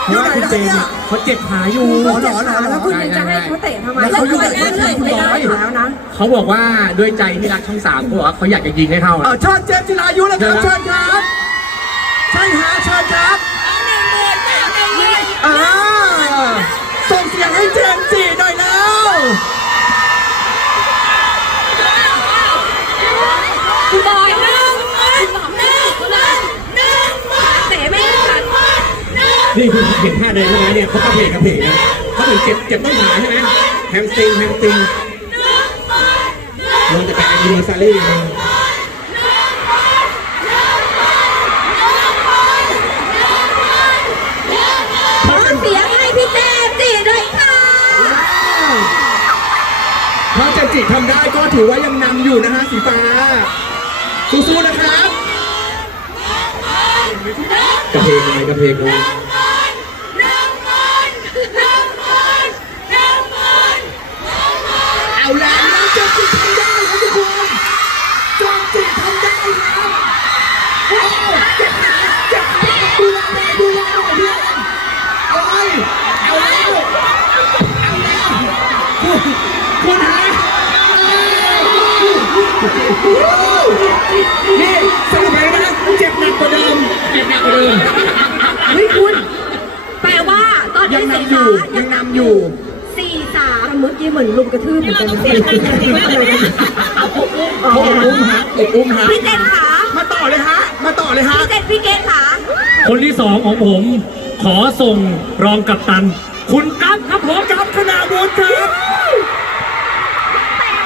อยู่ไหนนะเนี่ยเขาเจ็บขาอยู่หรอแล้วคุณยังจะให้เขาเตะทำไมแล้วเขาอยู่ไหนไม่ได้อยู่แล้วนะเขาบอกว่าด้วยใจที่รักช่อง3เขาบอกว่าเขาอยากจะยิงให้เข้าเชิญเจมส์จิรายุเลยครับเชิญครับใช่ฮะเชิญครับส่งเสียงให้เจมส์จิหน่อยแล้วคุณบอยนึ่งเตะไม่ทันนี่คุณเห็นท่าเดินใช่ไหมเนี่ยเขากระเพกนะเขาเหมือนเจ็บต้นขาใช่ไหมแฮมสตริงลงจากการยูนิซารี่ขอเสียงให้พี่เจมส์จิด้วยค่ะถ้าเจมส์จิทำได้ก็ถือว่ายังนำอยู่นะฮะสีฟ้าสู้ๆนะครับกระเพกเลยเอาแล้วเจมส์จิทำได้ครับทุกคนเจมส์จิทำได้ครับโอ้เจ็บขาดูแลพี่เอาแล้วคุณฮะนี่สรุปเลยนะเจ็บหนักกว่าเดิมเฮ้ยคุณแปลว่าตอนยันี้งสีนำอยู่ฟ้ายังนำอยู่ 4-3เมื่อกี้เหมือนลุมกระทืบเหมือนกันเสียงอุ้มฮะพี่เจนขามาต่อเลยฮะพี่เจนพี่เกศขาคนที่2ของผมขอส่งรองกัปตัน คุณกั๊บครับผมกับคณาวุฒิครับ